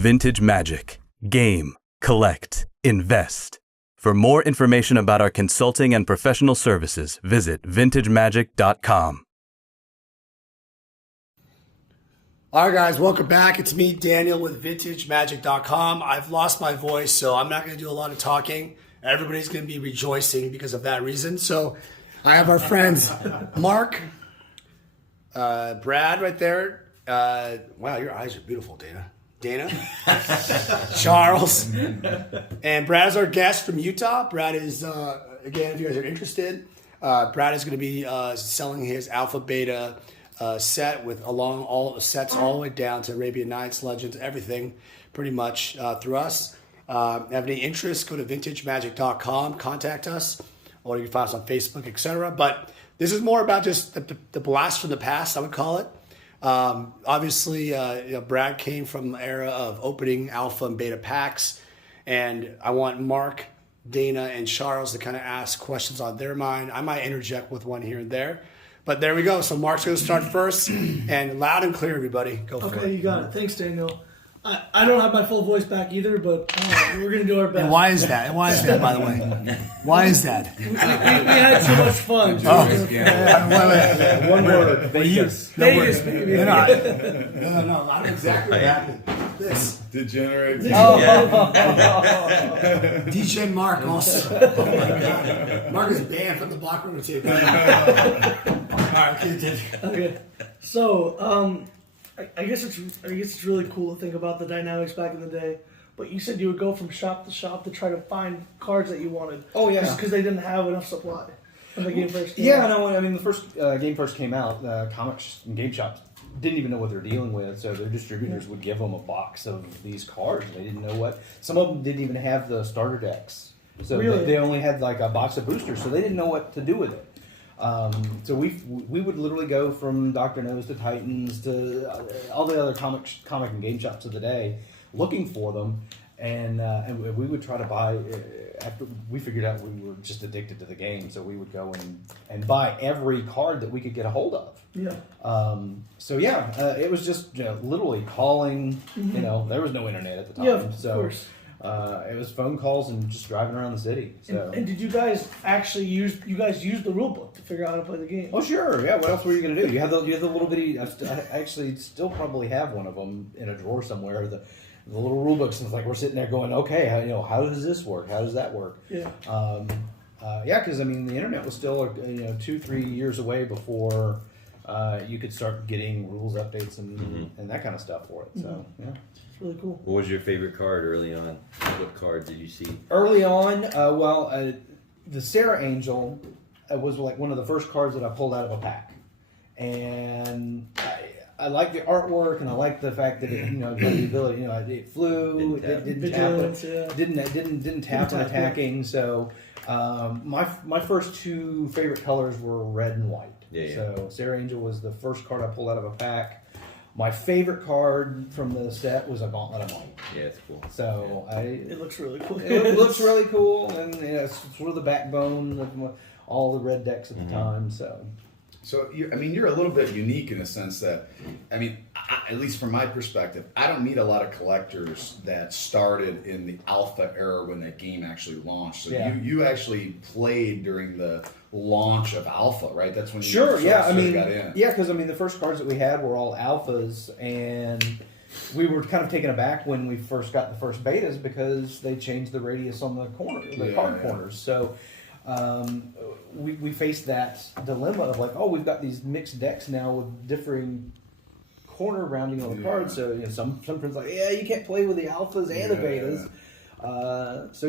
Vintage Magic. Game, collect, invest. For more information about our consulting and professional services, visit vintagemagic.com. All right, guys, welcome back. It's me, Daniel, with VintageMagic.com. I've lost my voice, so I'm not going to do a lot of talking. Everybody's going to be rejoicing because of that reason. So I have our friends, Mark, Brad right there. Wow, your eyes are beautiful, Dana. Charles, and Brad is our guest from Utah. Brad is, again, if you guys are interested, Brad is going to be selling his alpha beta set with along all sets all the way down to Arabian Nights, Legends, everything pretty much through us. Have any interest, go to vintagemagic.com, contact us, or you can find us on Facebook, etc. But this is more about just the blast from the past, I would call it. Obviously, Brad came from the era of opening alpha and beta packs, and I want Mark, Dana, and Charles to kind of ask questions on their mind. I might interject with one here and there, but there we go. So Mark's going to start first, and loud and clear, everybody. Go for it. Okay, you got it. Thanks, Daniel. I don't have my full voice back either, but we're going to do our best. And why is that? And why is that, by the way? Why is that? We had so much fun. One word. Vegas. Vegas, baby. No, not exactly what happened. This. Degenerate. DJ Mark also. Oh my God. Mark is banned from the block room too. All right, okay. So, I guess it's really cool to think about the dynamics back in the day. But you said you would go from shop to shop to try to find cards that you wanted. Oh yeah, because they didn't have enough supply when the game first came out. Yeah, no. I mean, the first game first came out, comics and game shops didn't even know what they're dealing with, so their distributors would give them a box of these cards. They didn't know what. Some of them didn't even have the starter decks, so really? they only had like a box of boosters, so they didn't know what to do with it. So we would literally go from Dr. No's to Titans to all the other comic and game shops of the day, looking for them, and we would try to buy. After we figured out we were just addicted to the game, so we would go and buy every card that we could get a hold of. Yeah. It was just literally calling. Mm-hmm. There was no internet at the time. Yeah, of course. It was phone calls and just driving around the city. So. And did you guys actually use the rule book to figure out how to play the game? Oh sure, yeah. What else were you going to do? You have the little bitty. I actually still probably have one of them in a drawer somewhere. The little rule books. It's like we're sitting there going, okay, how does this work? How does that work? Yeah. Because I mean the internet was still 2-3 years away before you could start getting rules updates and that kind of stuff for it. So yeah. Really cool. What was your favorite card early on? What card did you see? Early on, the Sarah Angel was like one of the first cards that I pulled out of a pack, and I liked the artwork, and I liked the fact that it, had the ability, it flew, didn't tap when attacking. So my first two favorite colors were red and white. Yeah. So Sarah Angel was the first card I pulled out of a pack. My favorite card from the set was a Gauntlet of Might. Yeah, it's cool. So it looks really cool. It looks really cool, and it's sort of the backbone of all the red decks at the time. So you're a little bit unique in the sense that, at least from my perspective, I don't meet a lot of collectors that started in the alpha era when that game actually launched. So you actually played during the launch of alpha, right? That's when you got in. Yeah, because the first cards that we had were all alphas, and we were kind of taken aback when we first got the first betas because they changed the radius on the card corners. So we faced that dilemma of like, we've got these mixed decks now with differing corner rounding on the cards. So some friends like, you can't play with the alphas and the betas. So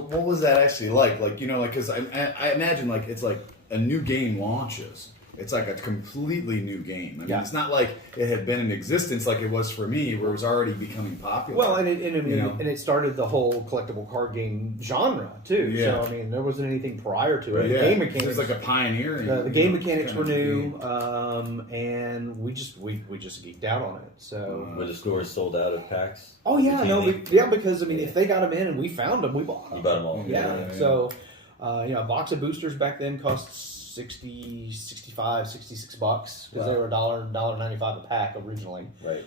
what was that actually like? Because I imagine it's like a new game launches. It's like a completely new game. It's not like it had been in existence like it was for me, where it was already becoming popular. Well, and it started the whole collectible card game genre too. Yeah. So there wasn't anything prior to it. Right, The game mechanics, it was like a pioneer. The game mechanics were new, and we just geeked out on it. So were the stores sold out of packs? Oh yeah, because if they got them in and we found them, we bought them. You bought them all. Yeah. So a box of boosters back then cost $60, $65, $66 because they Wow. were $1.95 a pack originally. Right.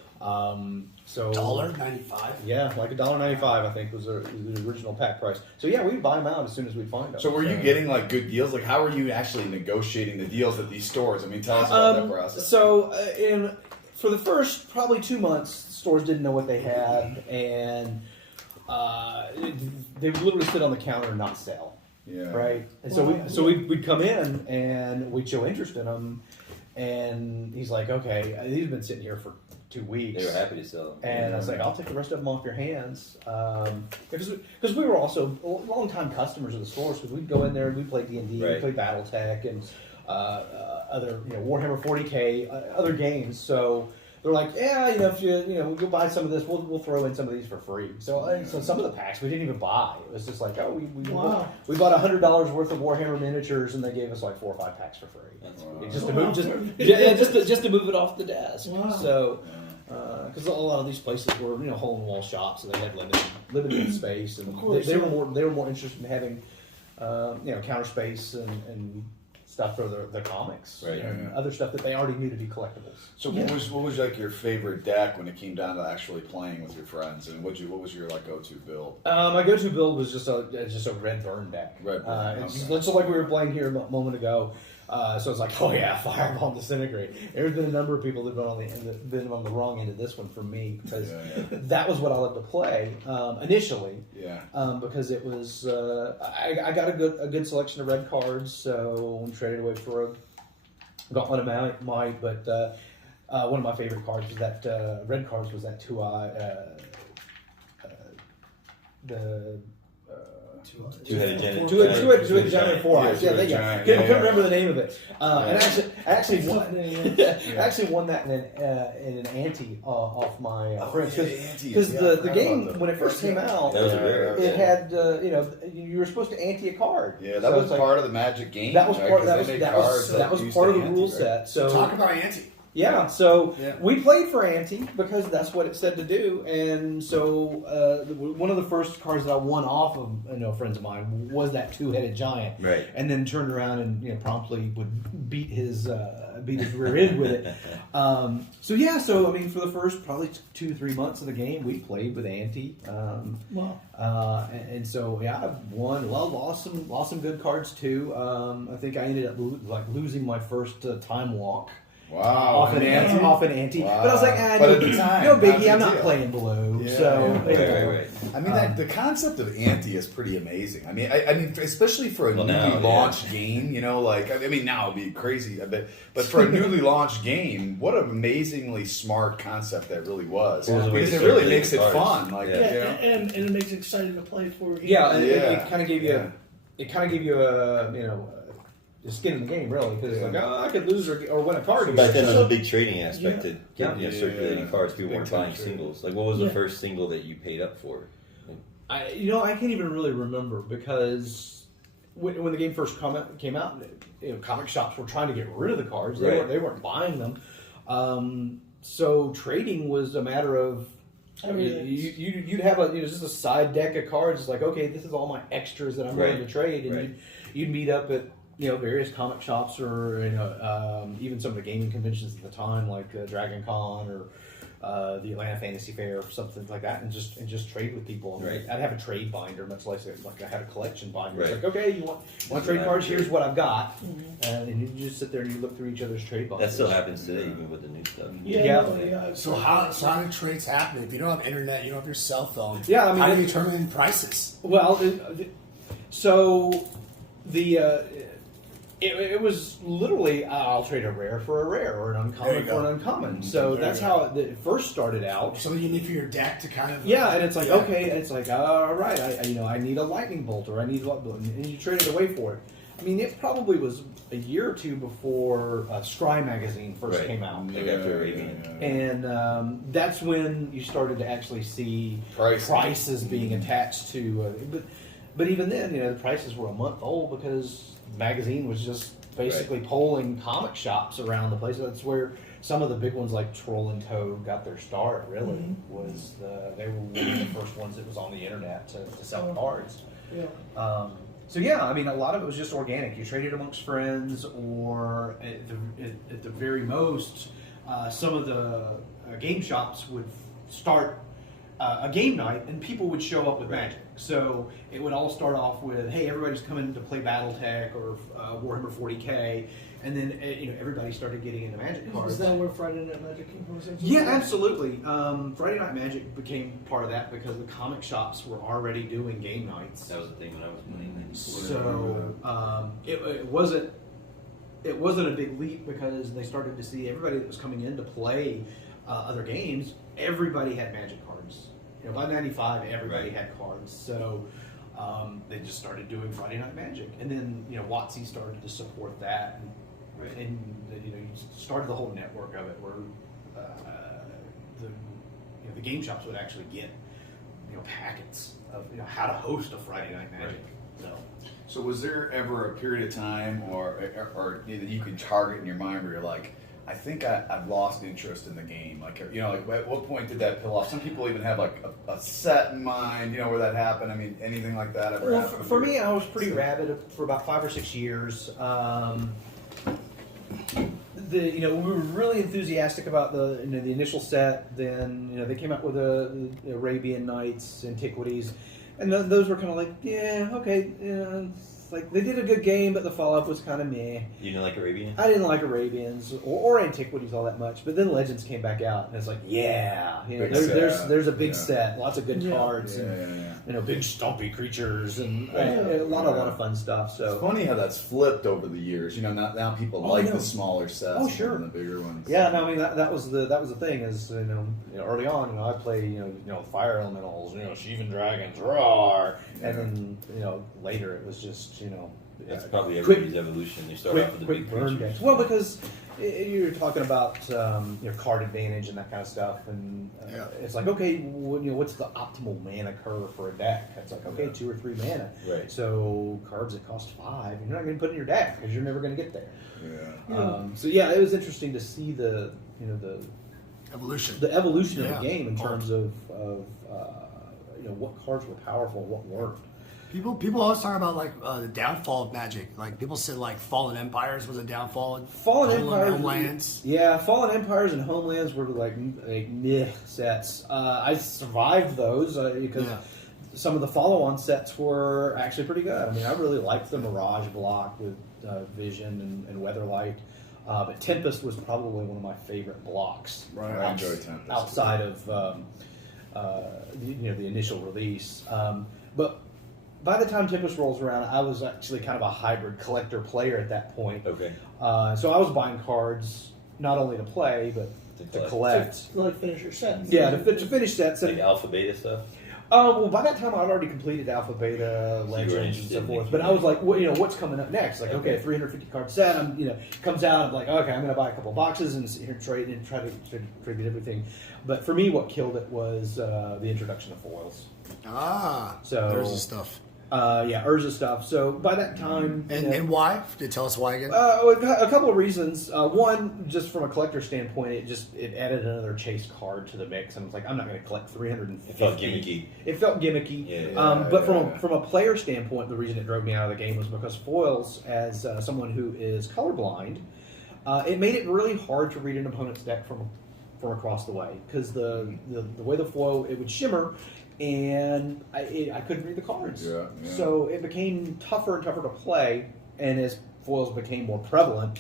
So $1.95. Yeah, like $1.95 I think was the original pack price. So yeah, we'd buy them out as soon as we'd find them. So were you getting like good deals? Like how were you actually negotiating the deals at these stores? I mean, tell us about that process. So for the first probably 2 months, stores didn't know what they had, and they would literally sit on the counter and not sell. Yeah. Right. And so we'd come in and we'd show interest in them, and he's like, okay, these have been sitting here for 2 weeks. They were happy to sell them. And I was like, I'll take the rest of them off your hands. Because we were also long-time customers of the stores, because we'd go in there and we'd play D&D, Right. we'd play Battletech, and other, Warhammer 40K, other games. So they're like, yeah, if you'll buy some of this, we'll throw in some of these for free. So some of the packs we didn't even buy. It was just like, oh, we bought $100 worth of Warhammer miniatures, and they gave us like 4 or 5 packs for free. Just to move it off the desk. Wow. So. Because a lot of these places were, hole in wall shops, so they had limited space, and they were more interested in having, counter space and stuff for their comics, Right. and other stuff that they already knew to be collectibles. So what was like your favorite deck when it came down to actually playing with your friends, and what was your like go-to build? My go-to build was just a red burn deck. Red burn, It's okay. just like we were playing here a moment ago. So it's like, oh yeah, Fireball Disintegrate. There's been a number of people that have been on the wrong end of this one from me, because that was what I loved to play initially. Yeah. Because it was I got a good selection of red cards, so we traded away for a Gauntlet of Might. But one of my favorite cards was that red cards was that Two-headed giant. Two-headed giant with 4 eyes. two-headed Yeah, giant. I couldn't remember the name of it. And I actually won that in an ante off my friends. Because the game, when it first came out, That was a rare. it had you were supposed to ante a card. Yeah, that So was it's like- part of the Magic game. That was right? part. 'Cause That they was made that cards was, that was used part to of the rule ante, right? set. So Talk about Ante. yeah, so Yeah. we played for ante because that's what it said to do, and so one of the first cards that I won off of friends of mine was that two-headed giant, Right. And then turned around and promptly would beat his rear end with it. So I mean, for the first probably 2-3 months of the game, we played with ante. Wow. And so I won. Well, lost some good cards too. I think I ended up losing my first time walk. Wow. Off an ante. Wow. But I was like, But at the time, no biggie, not a I'm big not deal. playing blue. Yeah, So, yeah. Right. I mean, the concept of ante is pretty amazing. I mean, especially for a Well, newly now, launched game, now it'd be crazy a bit, but for a newly launched game, what an amazingly smart concept that really was. It was a way Because to it really circulate makes it cards. fun. Like, Yeah. Yeah, and it makes it exciting to play for. yeah, and Yeah. it kind of gave you, Yeah. a skin in the game, really, because it's like, I could lose or win a card. Back then, there was a big trading aspect to Yeah. circulating cards. People Big weren't time buying trading. singles. Like, what was the Yeah. first single that you paid up for? I can't even really remember, because when the game first came out, comic shops were trying to get rid of the cards. Right. They weren't buying them. So trading was a matter of you'd have just a side deck of cards. It's like, okay, this is all my extras that I'm willing to trade, and Right. you'd meet up at various comic shops, or even some of the gaming conventions at the time, like Dragon Con or the Atlanta Fantasy Fair or something like that, and just trade with people. And Right. I'd have a trade binder, much like I had a collection binder. It's Right. like, okay, you want trade cards? Here's what I've got, Mm-hmm. and you just sit there and you look through each other's trade binders. That still happens today, even with the new stuff. Yeah. So how do trades happen? If you don't have internet, you don't have your cell phone. Yeah, I mean, how do you determine prices? Well, so it was literally, I'll trade a rare for a rare, or an There uncommon you for go. an uncommon. So There that's you how it first started out. Something you need for your deck to kind of Yeah, and it's like, Yeah. okay, it's like, all right, I need a lightning bolt, or I need what, and you trade it away for it. I mean, it probably was a year or two before Scry magazine first Right. came out. Like after Arabian. And that's when you started to actually see Prices. prices being attached to. But even then, the prices were a month old, because the magazine was just basically polling comic shops around the place. That's where some of the big ones like Troll and Toad got their start. Really, they were one of the first ones that was on the internet to sell cards. Yeah. So yeah, I mean, a lot of it was just organic. You traded amongst friends, or at the very most, some of the game shops would start a game night, and people would show up with Magic. So it would all start off with, "Hey, everybody's coming to play BattleTech or Warhammer 40K," and then everybody started getting into Magic cards. Is that where Friday Night Magic came from? Essentially? Yeah, absolutely. Friday Night Magic became part of that because the comic shops were already doing game nights. That was the thing when I was playing. So it wasn't a big leap because they started to see everybody that was coming in to play other games. Everybody had Magic cards. By '95, everybody had cards. So they just started doing Friday Night Magic, and then WotC started to support that, and you started the whole network of it where the game shops would actually get packets of how to host a Friday Night Magic. So was there ever a period of time or that you could target in your mind where you're like, I think I've lost interest in the game? Like, at what point did that peel off? Some people even have like a set in mind, where that happened. I mean, anything like that ever happened? For me, I was pretty rabid for about 5 or 6 years. We were really enthusiastic about the initial set. Then they came out with the Arabian Nights, Antiquities, and those were kind of like, yeah, okay, it's like they did a good game, but the follow-up was kind of meh. You didn't like Arabian? I didn't like Arabians or Antiquities all that much, but then Legends came back out, and it's like, yeah, there's a big set, lots of good cards, and big stumpy creatures, and a lot of fun stuff. So it's funny how that's flipped over the years. Now people like the smaller sets more than the bigger ones. Yeah, no, I mean that was the thing is early on I play fire elementals, Sheevan dragons, roar, and then later it was just That's probably everybody's evolution. You start off with the big burn creatures. decks. Well, because you're talking about card advantage and that kind of stuff, and it's like, okay, what's the optimal mana curve for a deck? It's like, okay, 2 or 3 mana. Right. So cards that cost 5, you're not going to put in your deck because you're never going to get there. Yeah. So yeah, it was interesting to see the Evolution. the evolution of the game in terms of what cards were powerful, what weren't. People always talk about the downfall of Magic. Like people said, like Fallen Empires was a downfall. Fallen Empires, Homelands. Yeah, Fallen Empires and Homelands were like meh sets. I survived those because some of the follow-on sets were actually pretty good. I mean, I really liked the Mirage block with Vision and Weatherlight. But Tempest was probably one of my favorite blocks. Right, I enjoy Tempest outside of the initial release. But by the time Tempest rolls around, I was actually kind of a hybrid collector player at that point. Okay. So I was buying cards not only to play but to collect. To finish your sets. Yeah, to finish sets. Like alpha beta stuff? Well, by that time I'd already completed Alpha, Beta, Legends, and so forth. But I was like, what's coming up next? Like, okay, a 350 card set. Comes out. I'm like, okay, I'm going to buy a couple boxes and sit here and trade and try to tribute everything. But for me, what killed it was the introduction of foils. So there's the stuff. Urza stuff. So by that time, and why? Tell us why again. A couple of reasons. One, just from a collector standpoint, it added another chase card to the mix, and I was like, I'm not going to collect 350. It felt gimmicky. It felt gimmicky. But from a player standpoint, the reason it drove me out of the game was because foils, as someone who is colorblind, it made it really hard to read an opponent's deck from across the way because the way the foil it would shimmer. And I couldn't read the cards. So it became tougher and tougher to play, and as foils became more prevalent,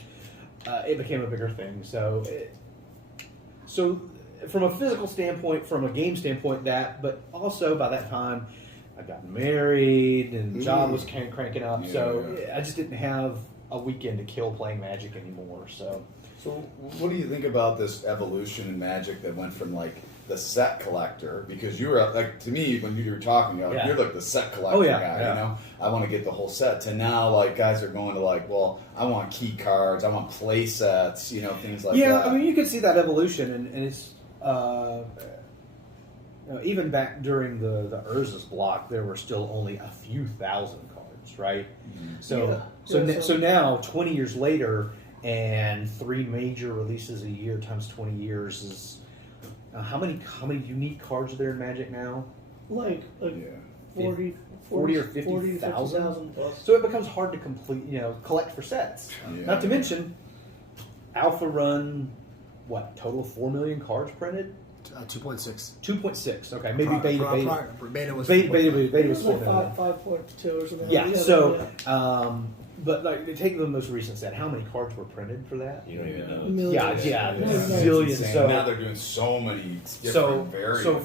it became a bigger thing. So from a physical standpoint, from a game standpoint, but also by that time, I'd gotten married, and the job was cranking up, I just didn't have a weekend to kill playing Magic anymore. So what do you think about this evolution in Magic that went from the set collector, because you were to me when you were talking, you're like the set collector guy. I want to get the whole set. To now, guys are going to I want key cards, I want play sets, things like that. Yeah, I mean, you can see that evolution, and it's even back during the Urza's block, there were still only a few thousand cards, right? Mm-hmm. So now 20 years later, and 3 major releases a year times 20 years is. How many unique cards are there in Magic now? Like 40 or 50,000. 50,000 plus. So it becomes hard to collect for sets. Yeah. Not to mention, Alpha run, total of 4 million cards printed? 2.6. 2.6. Okay, maybe beta was It was 4 like million. 5.2 or something. Yeah. like that. So, but like take the most recent set. How many cards were printed for that? You don't even know. Millions. Yeah, Millions. zillions. Insane. So Now they're doing so many different so variants. so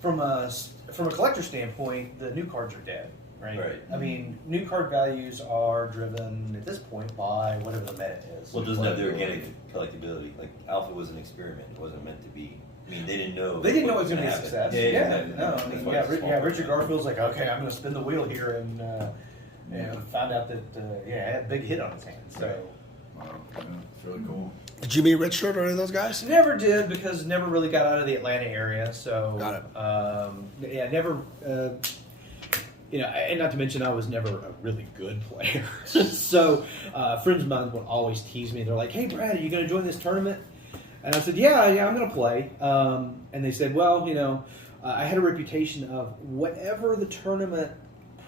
from a collector standpoint, the new cards are dead, right? Right. I mean, new card values are driven at this point by whatever the meta is. Well, it doesn't have the organic collectability. Like Alpha was an experiment; it wasn't meant to be. I mean, they didn't know. They didn't know it was what going to be a happen. success. Yeah, Yeah, exactly. no, I That's mean, why yeah, it's small. Richard Garfield's like, okay, I'm going to spin the wheel here, and found out that I had a big hit on his hands. So Wow, yeah, it's really cool. Did you meet Richard or any of those guys? never did because never really got out of the Atlanta area. So Got yeah, never. And not to mention, I was never a really good player. So friends of mine would always tease me. They're like, "Hey, Brad, are you going to join this tournament?" And I said, "Yeah, I'm going to play." And they said, "Well, I had a reputation of whatever the tournament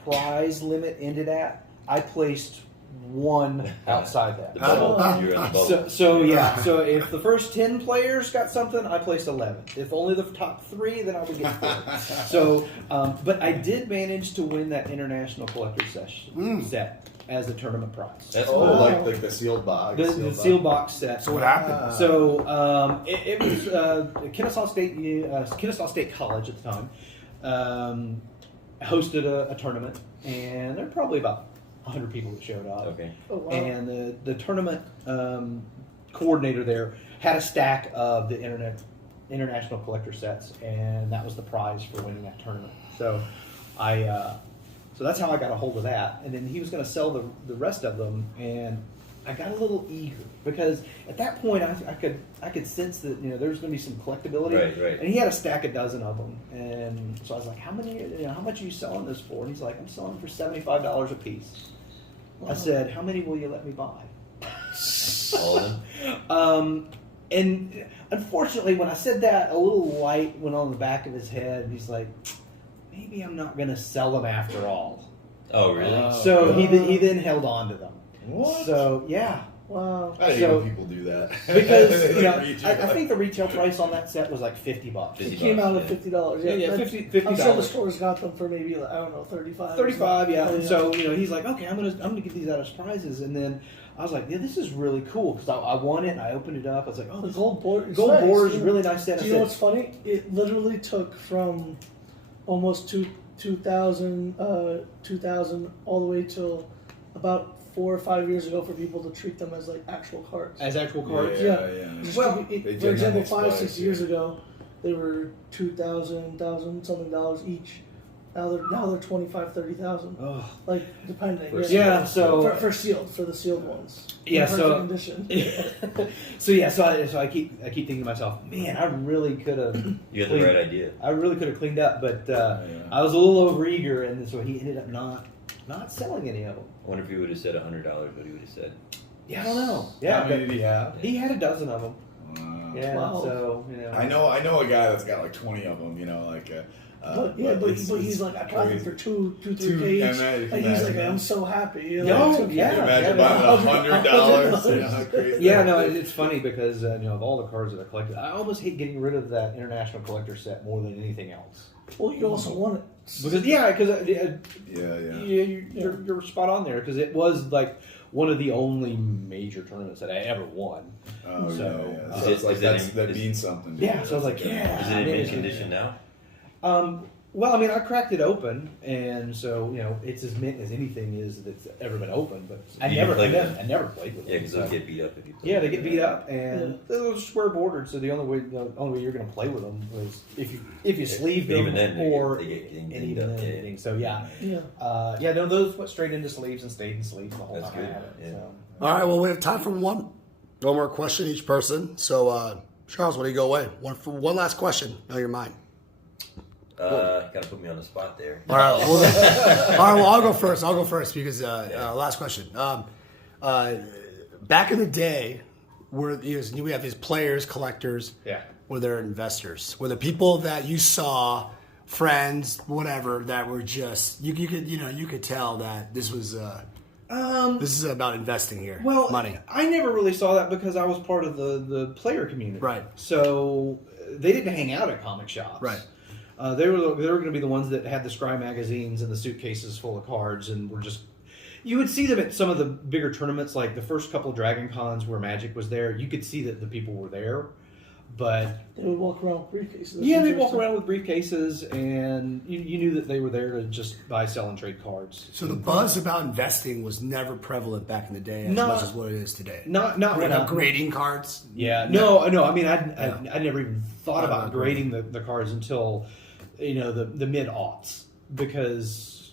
prize limit ended at, I placed one outside that." The bubble. You're in the bubble. So if the first 10 players got something, I placed 11. If only the top 3, then I would get 4. So, but I did manage to win that international collector set as a tournament prize. That's Oh, cool. like the sealed box. The sealed box set. So what happened? So it was Kennesaw State College at the time hosted a tournament, and there were probably about 100 people that showed up. Okay. Oh, wow. And the tournament coordinator there had a stack of the international collector sets, and that was the prize for winning that tournament. So so that's how I got a hold of that. And then he was going to sell the rest of them, and I got a little eager because at that point I could sense that there was going to be some collectability. Right. And he had a stack of dozen of them, and so I was like, how much are you selling this for? And he's like, I'm selling for $75 a piece. I said, how many will you let me buy? All of them. And unfortunately, when I said that, a little light went on the back of his head. And he's like, maybe I'm not going to sell them after all. Oh, really? So he then held on to them. What? So yeah, Wow. I hate when people do that. because They reach I think the retail price on that set was like $50. It came out at $50. Yeah, that's- $50. I'm sure the stores got them for maybe, I don't know, 35. 35, yeah. Oh, And so he's like, okay, I'm gonna get these out as prizes, and then I was like, yeah, this is really cool because I won it and I opened it up. I was like, oh, The this gold board is gold nice, board is yeah. a really nice set. Do I you know said, what's funny? It literally took from almost 2000 all the way till about 4 or 5 years ago for people to treat them as like actual cards. as actual cards. Yeah. Well, Just they for genuinely example, expired, 5-6 yeah. years ago, they were $2,000 something dollars each. Now they're $25,000-$30,000, Oh. like depending. Yeah, so for the sealed ones. Yeah, In perfect so- condition. so I keep thinking to myself, man, I really could have. You had the right idea. I really could have cleaned up, but Yeah. I was a little overeager, and so he ended up not selling any of them. I wonder if he would have said $100, what he would have said. Yeah, I don't know. Yeah, How many did he have? he had a dozen of them. Wow. Yeah, Wow. so I know a guy that's got like 20 of them. But he's like, I got them for $2, $3 Two- each, yeah, and man, he's imagine like, that. I'm so happy. You No, know, yeah. Can you imagine yeah, buying $100? How crazy Yeah, that no, is. it's funny because of all the cards that I collected, I almost hate getting rid of that international collector set more than anything else. Well, you also want it. Because Yeah. you're spot on there because it was like one of the only major tournaments that I ever won. Oh, So, yeah. is So it's it- like is it that in- means something. Yeah, so I was like, yeah. Is it in mint condition now? Well, I mean, I cracked it open, and so it's as mint as anything is that's ever been opened. But I You never played with them? I never played with them. Yeah, because so- those get beat up if you play. Yeah, they get beat up, and they're square bordered. So the only way you're going to play with them is if you sleeve But them even then, or they get and dinged even up, then yeah. anything. So yeah, Yeah. no, those went straight into sleeves and stayed in sleeves the whole That's time. I good, had it, yeah. so. All right, well, we have time for one more question each person. So, Charles, why don't you go away? One last question. Know your mind. Kind of put me on the spot there. All right, well, I'll go first because last question. Back in the day, we have these players, collectors. Yeah. Were there investors? Were the people that you saw friends, whatever, that were just you could tell that this was this is about investing here, money. I never really saw that because I was part of the player community, Right. So they didn't hang out at comic shops, Right. They were going to be the ones that had the Scry magazines and the suitcases full of cards, and were just. You would see them at some of the bigger tournaments, like the first couple of Dragon Cons where Magic was there. You could see that the people were there, but They would walk around with briefcases. yeah, they'd walk around with briefcases, and you knew that they were there to just buy, sell, and trade cards. So the buzz about investing was never prevalent back in the day as much as what it is today. Not when About grading cards. Yeah, no. I mean, I never even thought about grading the cards until the mid-aughts, because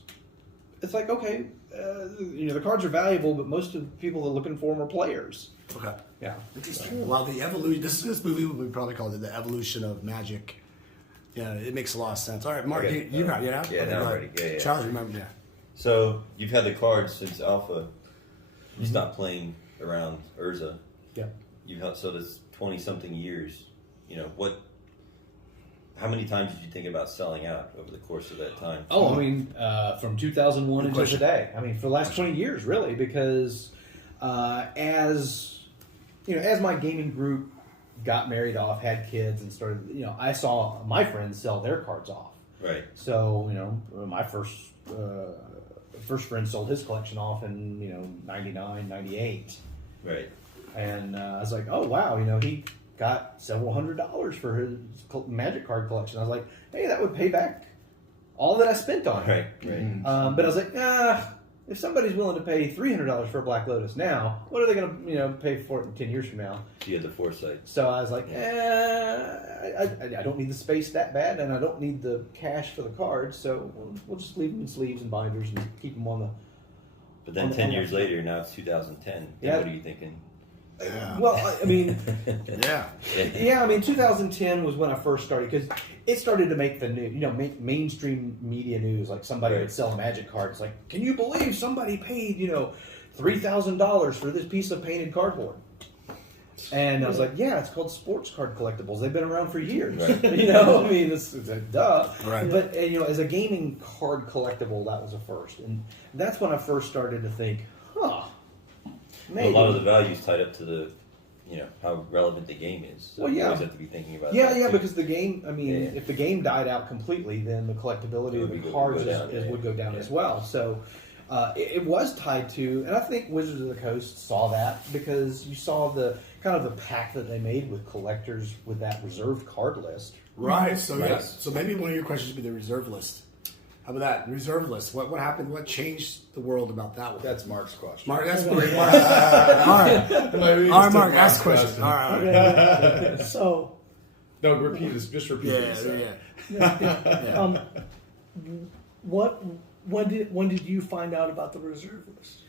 it's like, okay, the cards are valuable, but most of the people that are looking for them are players. Okay. Yeah. Interesting. Well, the evolution. This movie we probably called it the evolution of Magic. Yeah, it makes a lot of sense. All right, Mark, Okay. you got it. Yeah. Yeah, Okay, now go I'm ahead. ready. Yeah. Charles, remember? Yeah. So you've had the cards since Alpha. You stopped playing around Urza. Yeah. You've had so that's 20-something years. How many times did you think about selling out over the course of that time? Oh, I mean, from 2001 Good until question. today. I mean, for the last 20 years, really, because as my gaming group got married off, had kids, and started, I saw my friends sell their cards off. Right. So, my first friend sold his collection off in 99, 98. Right. And I was like, oh, wow, he got several $100s for his Magic card collection. I was like, hey, that would pay back all that I spent on it. Right. But I was like, if somebody's willing to pay $300 for a Black Lotus now, what are they going to pay for it in 10 years from now? You had the foresight. So I was like, I don't need the space that bad, and I don't need the cash for the cards, so we'll just leave them in sleeves and binders and keep them on the... But then 10 years later, now it's 2010. Then Yeah. what are you thinking? Yeah. Well, I mean... Yeah. Yeah, I mean, 2010 was when I first started, because it started to make the news, mainstream media news. Like, somebody would sell a Magic card. It's like, can you believe somebody paid, $3,000 for this piece of painted cardboard? And I was like, yeah, it's called sports card collectibles. They've been around for years. Right. I mean, it's duh. Right. But, as a gaming card collectible, that was a first. And that's when I first started to think, maybe. A lot of the value is tied up to the, how relevant the game is. So Well, yeah. you always have to be thinking about Yeah, that yeah, too. because the game, I mean, Yeah. if the game died out completely, then the collectability of the cards would go down as well. So it was tied to, and I think Wizards of the Coast saw that, because you saw the kind of the pact that they made with collectors with that reserved card list. Right. So Right. yes. So maybe one of your questions would be the reserve list. How about that reserve list? What happened? What changed the world about that one? That's Mark's question. Mark, that's great. All right, Mark, ask questions. All right. Okay. So, No, repeat this. Just repeat Yeah, it. yeah. when did you find out about the reserve list?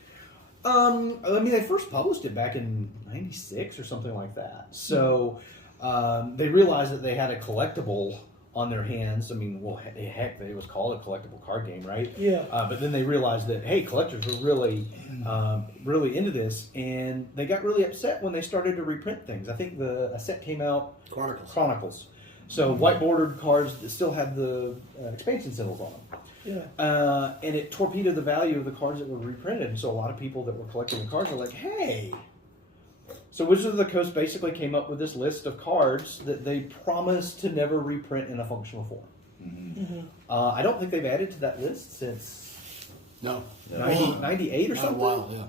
I mean, they first published it back in '96 or something like that. So they realized that they had a collectible on their hands. I mean, well, heck, it was called a collectible card game, right? Yeah. But then they realized that, hey, collectors were really, really into this, and they got really upset when they started to reprint things. I think a set came out, Chronicles. So white bordered cards that still had the expansion symbols on them. Yeah. And it torpedoed the value of the cards that were reprinted. And so a lot of people that were collecting the cards were like, hey. So Wizards of the Coast basically came up with this list of cards that they promised to never reprint in a functional form. Mm-hmm. I don't think they've added to that list since No. 98 or something. Wow, yeah.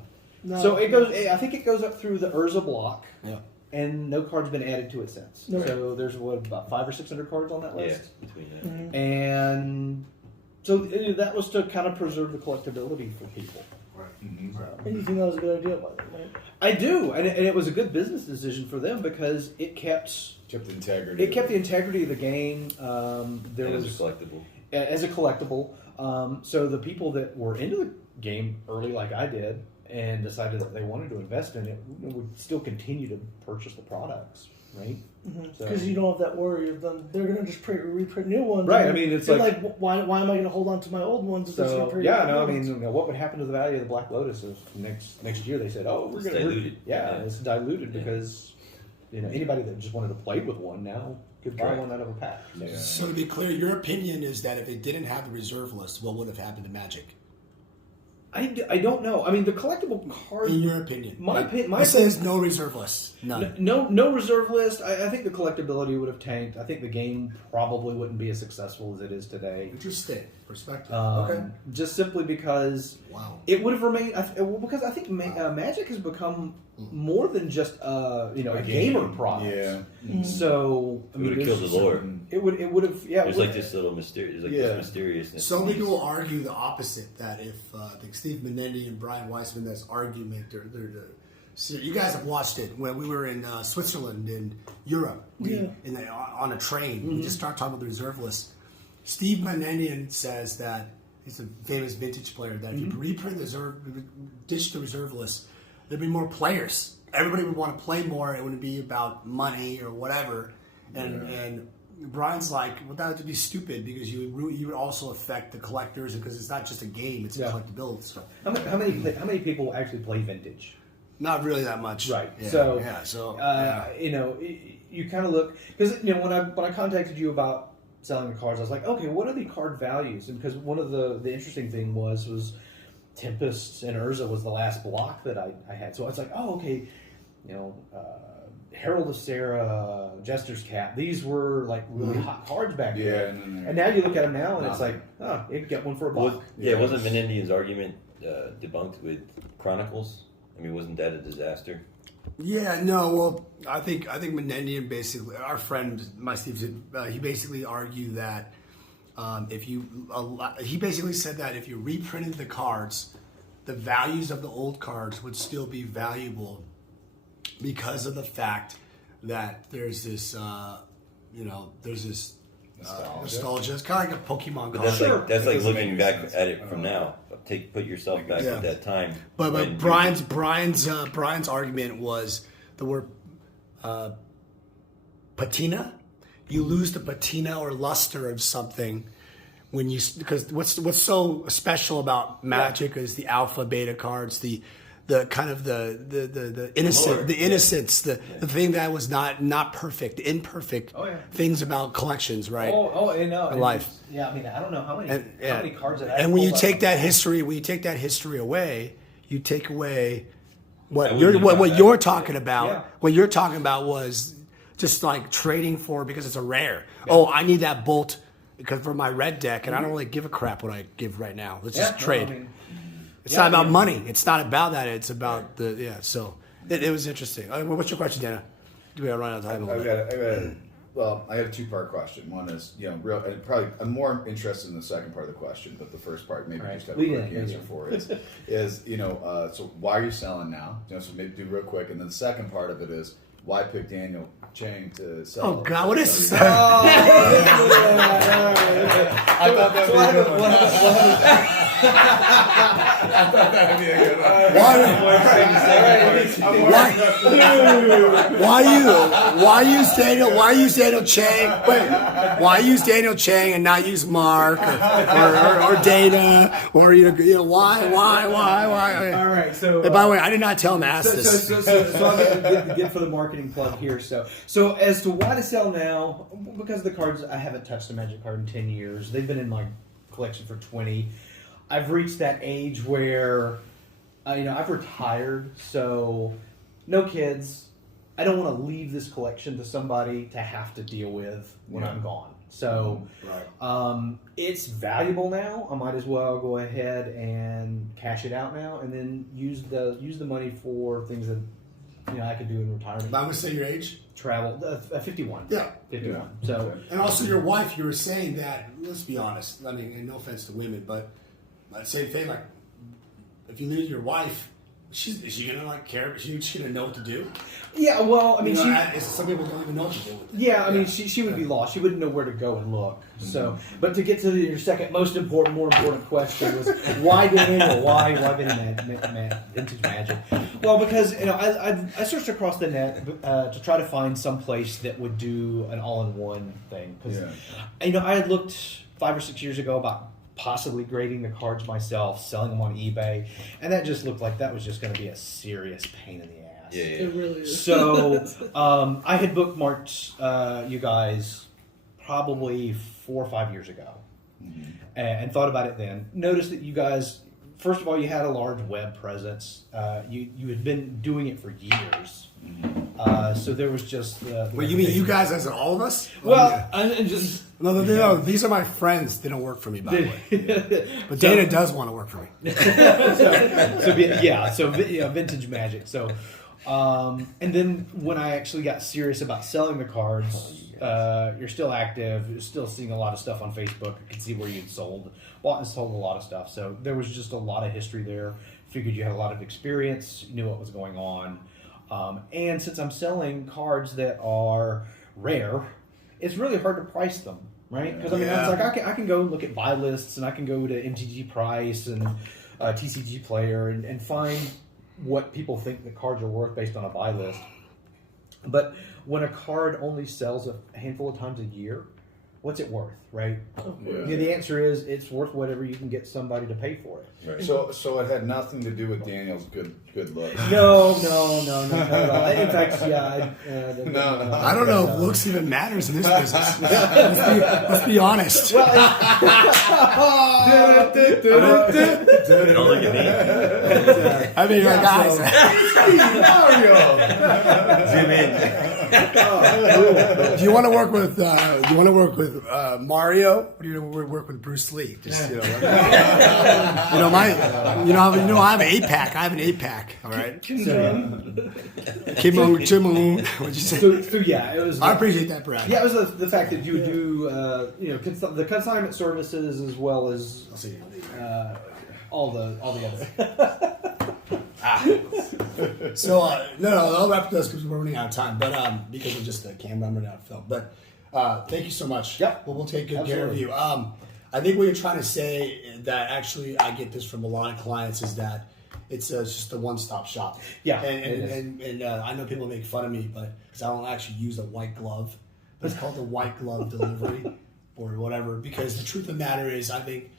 No. So it goes. I think it goes up through the Urza block. Yeah. And no card's been added to it since. No. So there's about 500 or 600 cards on that Yeah, list. between that. Mhm. And so that was to kind of preserve the collectability for people. Mm-hmm. And you think that was a good idea, by the way, right? I do, and it was a good business decision for them because it kept the integrity. the integrity of the game. There And was as a collectible. as a collectible. So the people that were into the game early, like I did, and decided that they wanted to invest in it, would still continue to purchase the products, right? Because you don't have that worry of them. They're going to just reprint new ones. Right, And I mean, it's they're like- why am I going to hold on to my old ones? If they're So gonna yeah, reprint no, I new mean, ones? what would happen to the value of the Black Lotus if next year they said, oh, we're It's going to diluted. Yeah, Yeah. it's diluted Yeah. because anybody that just wanted to play with one now could buy Correct. one out of a pack. So. Yeah. So to be clear, your opinion is that if it didn't have the reserve list, what would have happened to Magic? I don't know. I mean, the collectible card. In your opinion, My opinion. it says no reserve list. None. No reserve list. I think the collectability would have tanked. I think the game probably wouldn't be as successful as it is today. Interesting perspective. Okay. Just simply because Wow. it would have remained. Because I think Magic has become more than just a gamer product. Yeah. So I It would mean, have killed the lore. It would have. Yeah. There's like this little mysterious, this mysteriousness. Some people will argue the opposite, that if I think Steve Menendian and Brian Weissman, that's argument, so you guys have watched it when we were in Switzerland and Europe, on a train. We just started talking about the reserve list. Steve Menendian says that he's a famous vintage player, that if you reprint ditch the reserve list, there'd be more players. Everybody would want to play more. It wouldn't be about money or whatever. And Brian's like, well, that would be stupid because you would also affect the collectors, because it's not just a game; it's a collectibility. So How many people actually play vintage? not really that much, Right. Yeah, You kind of look, because when I contacted you about selling the cards, I was like, okay, what are the card values? And because one of the interesting thing was Tempest and Urza was the last block that I had, so I was like, oh, okay, Herald of Sarah, Jester's Cap, these were like really hot cards back then. And now you look at them now, and it's like, oh, you can get one for a buck. Wasn't Menendian's argument debunked with Chronicles? I mean, wasn't that a disaster? Yeah, no. Well, I think Menendian basically, our friend, my Steve, he basically argued that he basically said that if you reprinted the cards, the values of the old cards would still be valuable because of the fact that there's this, nostalgia. It's kind of like a Pokemon card. That's like looking back at it from now. Put yourself back at that time. But Brian's argument was the word patina. You lose the patina or luster of something when because what's so special about Magic is the alpha beta cards, the kind of the innocence, the thing that was not perfect, the imperfect things about collections, right? Life. Yeah, I mean, I don't know how many cards. And when you take that history, away, you take away what you're talking about. Yeah. What you're talking about was just like trading for because it's a rare. Yeah. Oh, I need that bolt because for my red deck, and I don't really give a crap what I give right now. Let's just trade. It's not about money. It's not about that. It's about So it was interesting. What's your question, Dana? Do we have to run out of time? I got a two-part question. One is, real, and probably I'm more interested in the second part of the question, but the first part maybe just have a quick answer for is so why are you selling now? So maybe do real quick, and then the second part of it is why pick Daniel Chang to sell? Oh God, what is this? I thought that'd be a good one. I thought that'd be a good one. Why use Daniel Chang? Wait, why use Daniel Chang and not use Mark or Dana or why? All right, so by the way, I did not tell him to ask this. So I'm going to get for the marketing plug here. So as to why to sell now, because the cards, I haven't touched a Magic card in 10 years. They've been in my collection for 20. I've reached that age where, I've retired, so no kids. I don't want to leave this collection to somebody to have to deal with when I'm gone. So it's valuable now. I might as well go ahead and cash it out now, and then use the money for things that I could do in retirement. I would say your age. Travel. 51. Yeah. 51. Yeah. So. And also your wife. You were saying that. Let's be honest. I mean, and no offense to women, but same thing. Like, if you lose your wife, is she gonna care? Is she gonna know what to do? Yeah. Well, I mean, some people don't even know what to do with it. Yeah, I mean, she would be lost. She wouldn't know where to go and look. So, but to get to your second more important question was why Daniel? Why vintage Magic? Well, because I searched across the net to try to find some place that would do an all-in-one thing. Because I had looked 5 or 6 years ago about possibly grading the cards myself, selling them on eBay, and that just looked like that was just going to be a serious pain in the ass. Yeah, yeah. It really is. So I had bookmarked you guys probably 4 or 5 years ago, and thought about it then. Noticed that you guys, first of all, you had a large web presence. You had been doing it for years. So there was just Wait, you mean you guys as in all of us? well, and just No, these are my friends. They don't work for me, by the way. But Dana does want to work for me. so vintage magic. So, and then when I actually got serious about selling the cards, you're still active. You're still seeing a lot of stuff on Facebook. I can see where you'd bought and sold a lot of stuff. So there was just a lot of history there. Figured you had a lot of experience, knew what was going on. And since I'm selling cards that are rare, it's really hard to price them, right? Because I mean, I was like, I can go and look at buy lists, and I can go to MTG Price and TCG Player and find what people think the cards are worth based on a buy list. But when a card only sells a handful of times a year, what's it worth, right? Yeah, the answer is it's worth whatever you can get somebody to pay for it. Right. So it had nothing to do with Daniel's good looks. No, not at all. In fact, No. I don't know if looks even matters in this business. Let's be honest. Don't look at me. I mean, guys. Zoom in. Do you want to work with Mario? Or do you want to work with Bruce Lee? Just I have an 8-pack. I have an 8-pack. All right. Kim Jong. What'd you say? So yeah, it was. I appreciate that, Brad. Yeah, it was the fact that you would do the consignment services as well as all the other. So I'll wrap this because we're running out of time. But because of just the camera, I'm running out of film. But thank you so much. Yep. We'll take good care of you. I think what you're trying to say, that actually I get this from a lot of clients, is that it's just a one-stop shop. Yeah, and I know people make fun of me, but because I don't actually use a white glove, but it's called the white glove delivery or whatever. Because the truth of the matter is, I think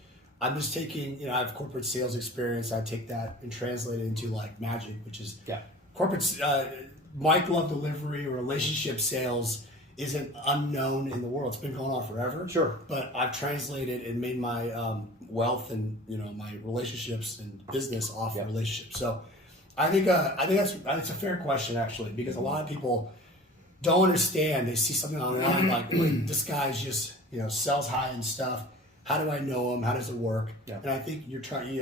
I'm just taking, I have corporate sales experience. I take that and translate it into like magic, which is corporate white glove delivery or relationship sales isn't unknown in the world. It's been going on forever. Sure. But I've translated and made my wealth and my relationships and business off of relationships. So I think it's a fair question actually, because a lot of people don't understand. They see something online like this guy's just sells high-end stuff. How do I know him? How does it work? Yeah. And I think you're trying.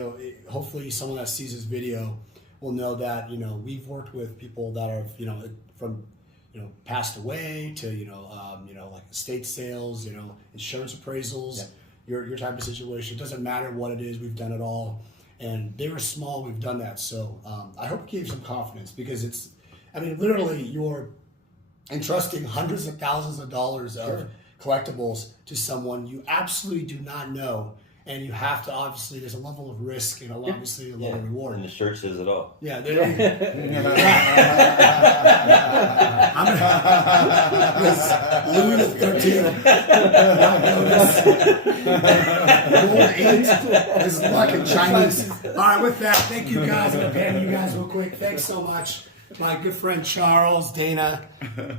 Hopefully someone that sees this video will know that we've worked with people that are from passed away to like estate sales, insurance appraisals, your type of situation. It doesn't matter what it is. We've done it all, and big or small, we've done that. So I hope it gave you some confidence, because literally you're entrusting hundreds of thousands of dollars of collectibles to someone you absolutely do not know. And you have to, obviously, there's a level of risk and obviously a level of reward. And the shirt says it all. Yeah. Louis the 13th. His luck in Chinese. All right, with that, thank you guys. I'm going to pan you guys real quick. Thanks so much. My good friend Charles, Dana,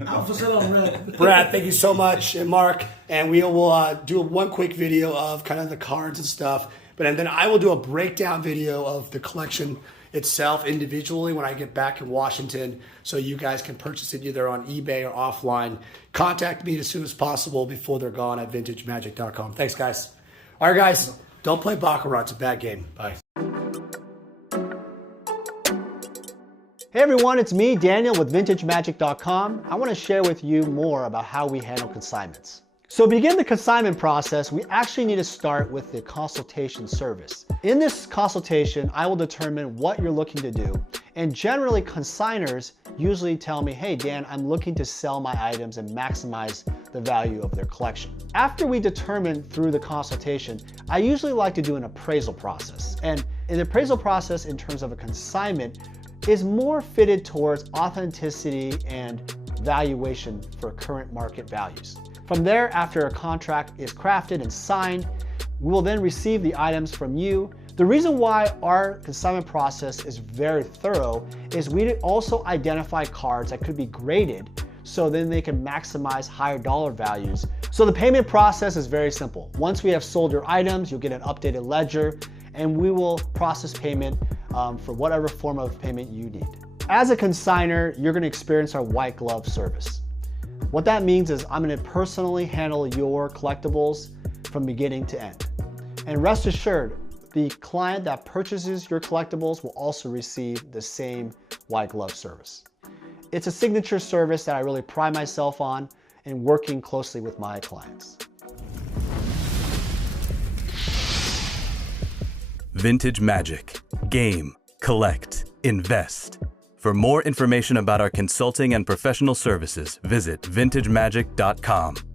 Alpha set on red. Brad, thank you so much, and Mark. And we will do one quick video of kind of the cards and stuff. And then I will do a breakdown video of the collection itself individually when I get back in Washington, so you guys can purchase it either on eBay or offline. Contact me as soon as possible before they're gone at vintagemagic.com. Thanks, guys. All right, guys, don't play Baccarat. It's a bad game. Bye. Hey everyone, it's me, Daniel with VintageMagic.com. I want to share with you more about how we handle consignments. So to begin the consignment process, we actually need to start with the consultation service. In this consultation, I will determine what you're looking to do. And generally, consigners usually tell me, hey Dan, I'm looking to sell my items and maximize the value of their collection. After we determine through the consultation, I usually like to do an appraisal process. And an appraisal process in terms of a consignment is more fitted towards authenticity and valuation for current market values. From there, after a contract is crafted and signed, We will then receive the items from you. The reason why our consignment process is very thorough is we also identify cards that could be graded so then they can maximize higher dollar values. So the payment process is very simple. Once we have sold your items, you'll get an updated ledger and we will process payment for whatever form of payment you need. As a consignor, you're gonna experience our white glove service. What that means is I'm gonna personally handle your collectibles from beginning to end. And rest assured, the client that purchases your collectibles will also receive the same white glove service. It's a signature service that I really pride myself on in working closely with my clients. Vintage Magic. Game, collect, invest. For more information about our consulting and professional services, visit vintagemagic.com.